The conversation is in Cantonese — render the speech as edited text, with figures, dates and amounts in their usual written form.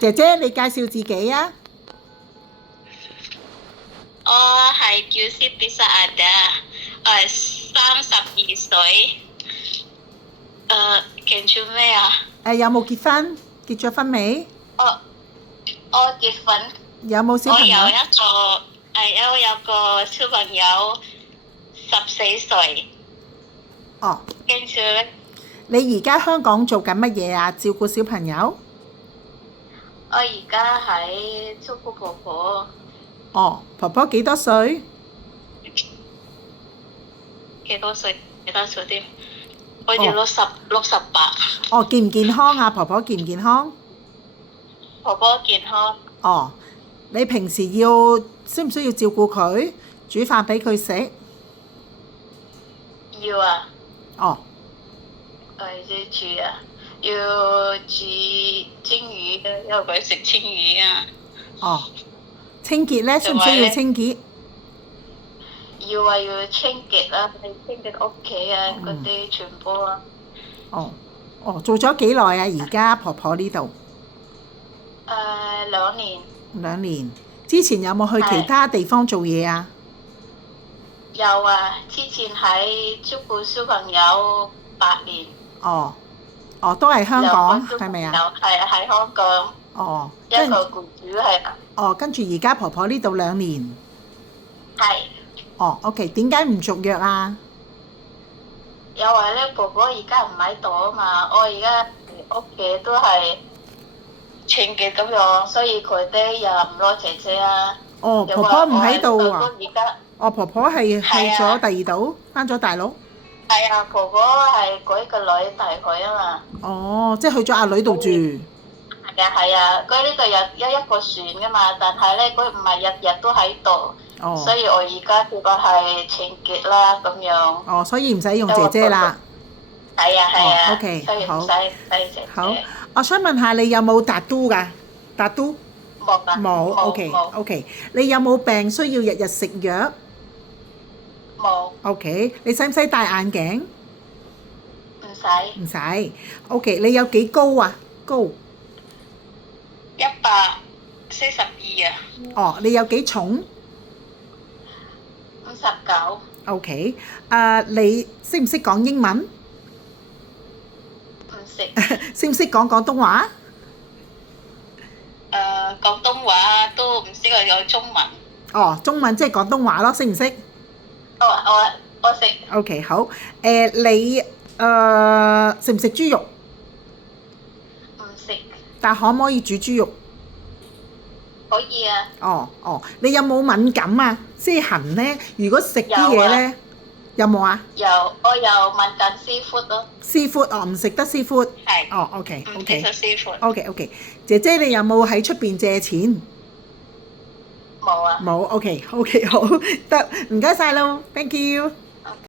姐姐，你介紹自己啊？我係叫 Siti Saada，我係32歲。跟住咩啊？有冇結婚？結咗婚未？我結婚，有冇小我朋友？我有個小朋友14歲。哦，跟住咧，你而家香港做緊乜嘢啊？照顧小朋友？我而家喺照顧婆婆，哦，婆婆幾多歲？幾多歲添？好似68。哦，健唔健康啊？婆婆健唔健康？婆婆健康，哦，你平時需唔需要照顧佢？煮飯俾佢食？要啊，哦，要煮啊，要煮蒸魚啊，因為佢食青魚啊。哦，清潔咧，需唔需要同埋咧，清潔？要清潔啊，清潔屋企啊，嗰啲全部啊。哦，哦，做咗幾耐啊？而家婆婆呢度2年， 2年。之前有冇去其係他地方做嘢啊？有啊。之前喺照顧小朋友8年，哦，哦，都係香兩港，個小朋友係咪啊？係喺香港，哦，一個僱主係跟住而家婆婆呢度2年。係，哦，OK，點解唔續約啊？因為咧婆婆而家唔喺度啊嘛，我而家屋企都係清潔咁樣，所以佢哋又唔攞姐姐啊。哦，又婆婆唔喺話我喺度啊？而家哦，婆婆係去係啊，咗第二度，翻咗大陸。係啊，婆婆係佢個女帶佢啊嘛。哦，即係去咗阿女度住。係啊，佢呢度有一個船噶嘛，但係咧佢唔係日日都喺度，哦，所以我而家叫佢係清潔啦咁樣。哦，所以唔使用姐姐啦。哦係啊， ，OK，好，所以唔使姐好。姐。我想問下你有冇達都㗎？達都冇㗎，冇冇，OK。你有冇病需要日日食藥冇， ？OK。你使唔使戴眼鏡？唔使。唔使。OK。你有幾高啊？高。142啊哦，你有幾重，59。 ？OK。你識唔識講英文？唔識。識唔識講廣東話？廣東話都唔識啊，有中文。哦，中文即係廣東話咯，識唔識我識。 ？OK，好。你食唔食豬肉？唔識。但可唔可以煮豬肉？可以啊。哦，你有冇敏感啊？即係痕咧，如果食啲嘢咧，有冇啊？我有敏感seafood咯。seafood，唔食得seafood。係。哦唔食，OK。得 seafood。OK。姐姐，你有冇喺出邊借錢？冇啊。冇，OK，好，得，唔該晒咯，thank you。